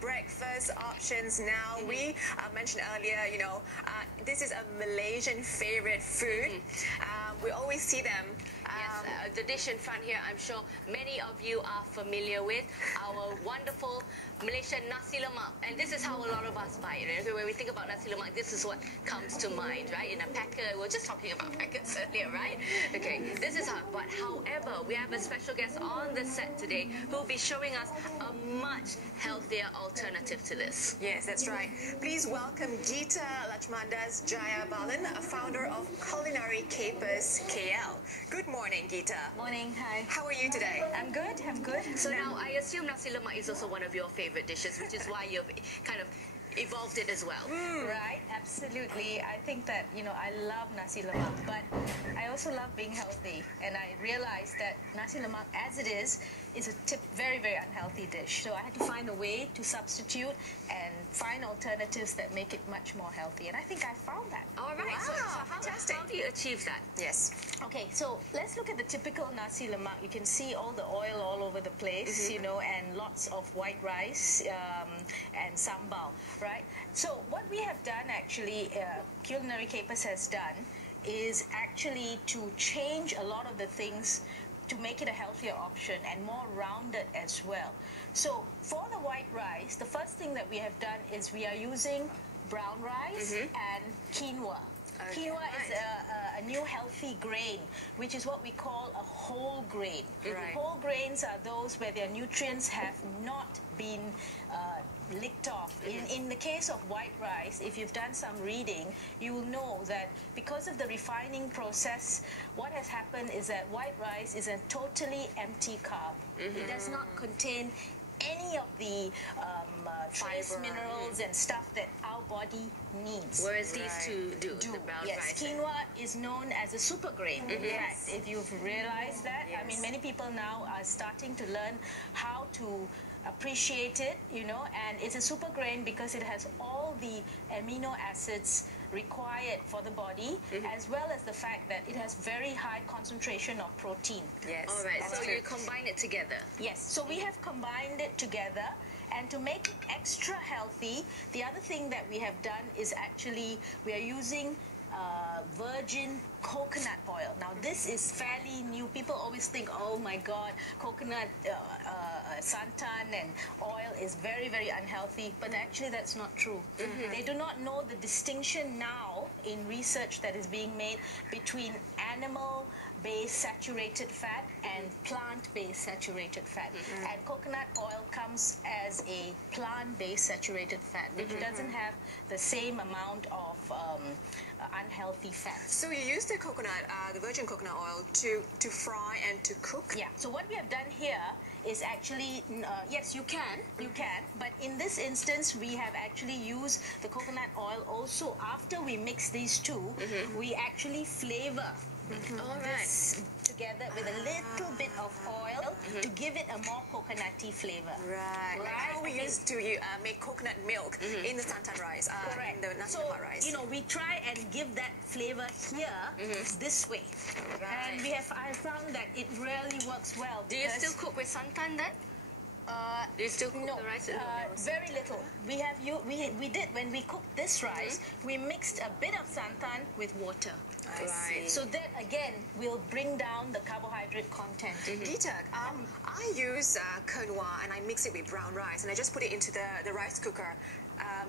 Breakfast options now. We mentioned earlier, this is a Malaysian favorite food. We always see them. Yes, the dish in front here, I'm sure many of you are familiar with our wonderful Malaysian nasi lemak. And this is how a lot of us buy it. When we think about nasi lemak, this is what comes to mind, right? In a packet. We were just talking about packets earlier, right? Okay, this is how. But however, we have a special guest on the set today who will be showing us a much healthier alternative to this. Yes, that's right. Please welcome Geeta Lachmandas Jayabalan, a founder of Culinary Capers KL. Good morning, Geeta. Morning, hi. How are you today? I'm good, So now I assume nasi lemak is also one of your favorite dishes, which is why you've kind of evolved it as well. Right, absolutely. I think that, I love nasi lemak, but I also love being healthy. And I realized that nasi lemak, as it is a very, very unhealthy dish. So I had to find a way to substitute and find alternatives that make it much more healthy. And I think I found that. All right. Wow, So how do you achieve that? Yes. Okay, so let's look at the typical nasi lemak. You can see all the oil all over the place, and lots of white rice and sambal, right? So what we have done actually, Culinary Capers has done, is actually to change a lot of the things to make it a healthier option and more rounded as well. So for the white rice, the first thing that we have done is we are using brown rice and quinoa. Okay, Quinoa is a new healthy grain, which is what we call a whole grain. Right. Whole grains are those where their nutrients have not been licked off. In the case of white rice, if you've done some reading, you will know that because of the refining process, what has happened is that white rice is a totally empty carb. It does not contain any of the trace minerals and stuff that our body needs. Whereas these two do. The brown Yes, rice. quinoa is known as a super grain. In fact, if you've realized that, I mean, many people now are starting to learn how to appreciate it, and it's a super grain because it has all the amino acids required for the body, as well as the fact that it has very high concentration of protein. Yes. All right, so you combine it together. Yes, so we have combined it together, and to make it extra healthy, the other thing that we have done is actually we are using virgin coconut oil. Now this is fairly new. People always think, oh my God, coconut santan and oil is very, very unhealthy, but actually that's not true. They do not know the distinction now in research that is being made between animal-based saturated fat and plant-based saturated fat. And coconut oil comes as a plant-based saturated fat, which doesn't have the same amount of unhealthy fats. So you use the coconut, the virgin coconut oil to fry and to cook? Yeah, so what we have done here is actually, yes, you can, but in this instance, we have actually used the coconut oil also. After we mix these two, we actually flavor this together with a little bit of oil to give it a more coconutty flavor. Right. Like how we used to make coconut milk in the santan rice, in the nasi lemak rice. We try and give that flavor here this way. Right. And I found that it really works well. Do you still cook with santan then? Do you still cook the rice? Very little. We did when we cooked this rice. We mixed a bit of santan with water. I see. So that again will bring down the carbohydrate content. Geeta, I use quinoa and I mix it with brown rice and I just put it into the rice cooker.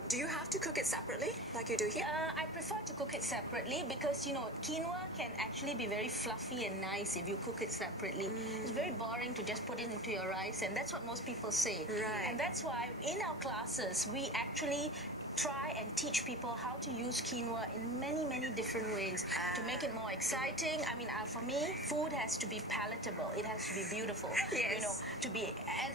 Do you have to cook it separately like you do here? I prefer to cook it separately because, quinoa can actually be very fluffy and nice if you cook it separately. It's very boring to just put it into your rice, and that's what most people say. Right. And that's why in our classes, we actually try and teach people how to use quinoa in many, many different ways to make it more exciting. I mean, for me, food has to be palatable. It has to be beautiful. Yes.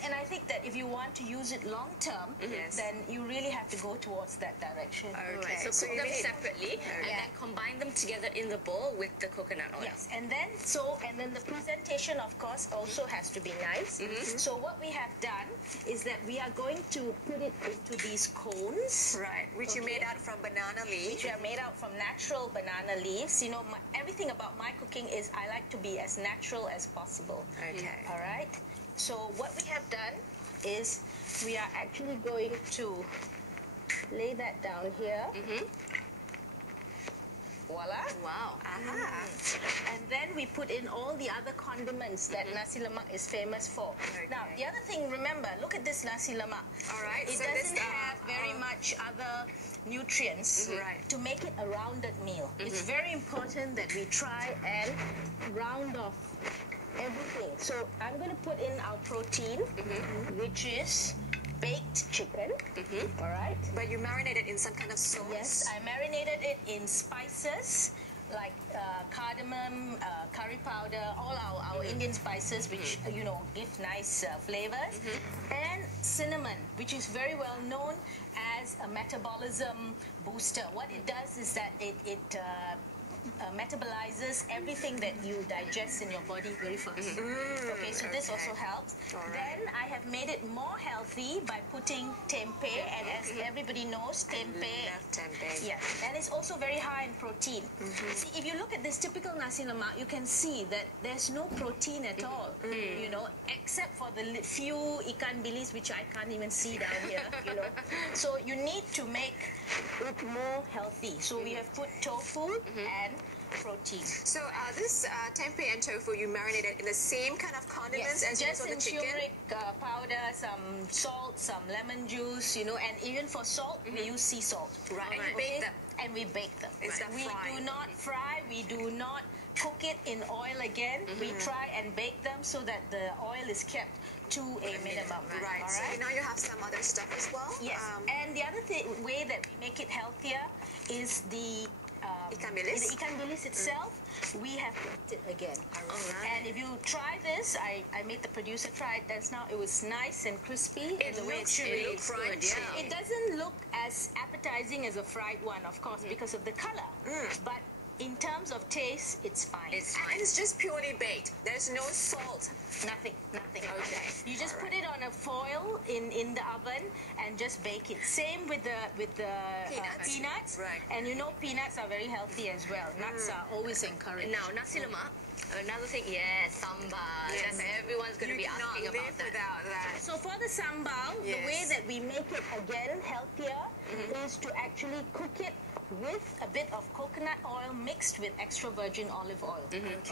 And I think that if you want to use it long term, then you really have to go towards that direction. Okay. So cook them separately and then combine them together in the bowl with the coconut oil. Yes, and then the presentation, of course, also has to be nice. So what we have done is that we are going to put it into these cones. Right, which you made out from banana leaves. Which are made out from natural banana leaves. Everything about my cooking is I like to be as natural as possible. Okay. All right. So what we have done is we are actually going to lay that down here. Voila. Wow. And then we put in all the other condiments that nasi lemak is famous for. Now, the other thing, remember, look at this nasi lemak. All right. It so doesn't this, have very much other nutrients to make it a rounded meal. It's very important that we try and round off everything. So I'm going to put in our protein, which is baked chicken. All right. But you marinate it in some kind of sauce. Yes, I marinated it in spices like cardamom, curry powder, all our Indian spices, which you know give nice flavors, and cinnamon, which is very well known as a metabolism booster. What it does is that it metabolizes everything that you digest in your body very fast. Okay, so this also helps. Then I have made it more healthy by putting tempeh, and as everybody knows, tempeh. Yes, and it's also very high in protein. See, if you look at this typical nasi lemak, you can see that there's no protein at all. You know, except for the few ikan bilis which I can't even see down here. You know, so you need to make it more healthy. So we have put tofu and protein. So this tempeh and tofu, you marinated in the same kind of condiments as just you in the chicken? turmeric powder, some salt, some lemon juice, you know, and even for salt, we use sea salt. Right. And you bake them. And we bake them. Instead of We frying. do not fry, we do not cook it in oil again. We try and bake them so that the oil is kept to a minimum. Right. All So right? now you have some other stuff as well? Yes. And the other way that we make it healthier is the Ikan bilis? The ikan bilis itself, we have cooked it again. And if you try this, I made the producer try it. That's now it was nice and crispy. It the way looks it's really baked. crunchy. It doesn't look as appetizing as a fried one, of course, because of the color. But in terms of taste, it's fine. And it's just purely baked. There's no salt. Nothing. Okay. You just put it on a foil in the oven and just bake it. Same with the peanuts. Right. And you know peanuts are very healthy as well. Nuts are always encouraged. Now, nasi lemak. Another thing, sambal. Yes. That's everyone's going to be cannot asking live about that. without that. So for the sambal, the way that we make it again healthier is to actually cook it with a bit of coconut oil mixed with extra virgin olive oil.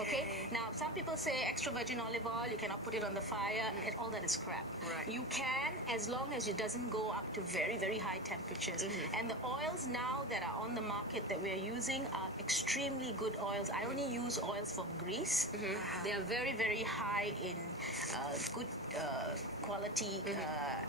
Okay. Now, some people say extra virgin olive oil, you cannot put it on the fire, and all that is crap. Right. You can, as long as it doesn't go up to very, very high temperatures. And the oils now that are on the market that we're using are extremely good oils. I only use oils from Greece. They are very, very high in good quality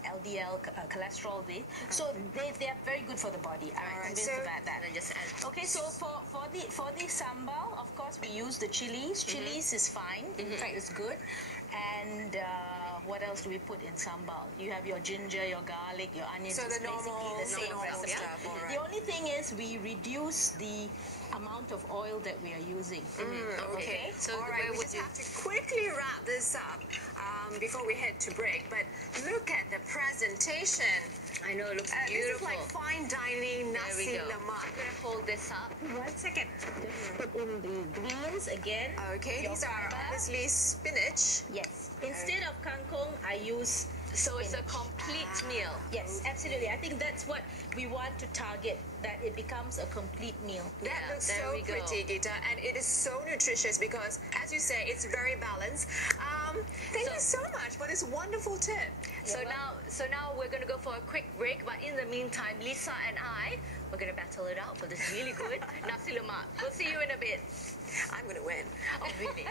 LDL cholesterol. So they are very good for the body. I'm convinced about that. And just add. Okay, so for the sambal, of course, we use the chilies. Chilies is fine. In fact, it's good. And what else do we put in sambal? You have your ginger, your garlic, your onions. So It's the normal, basically the same recipe. stuff. All right. The only thing is we reduce the amount of oil that we are using. Okay. So All right. where We would just you- have to quickly wrap this up before we head to break. But look at the presentation. I know, it looks This is beautiful. like fine dining There we nasi go. lemak. I'm going to hold this up. 1 second. Just put in the greens again. Okay, Your these are fiber. obviously spinach. Yes. Instead of kangkong, I use So it's a spinach. complete meal. Yes, absolutely. I think that's what we want to target, that it becomes a complete meal. That Yeah, looks there so we go. pretty, Gita, and it is so nutritious because, as you say, it's very balanced. Thank you so much for this wonderful tip. So now we're going to go for a quick break. But in the meantime, Lisa and I, we're going to battle it out for this really good nasi lemak. We'll see you in a bit. I'm going to win. Oh, really?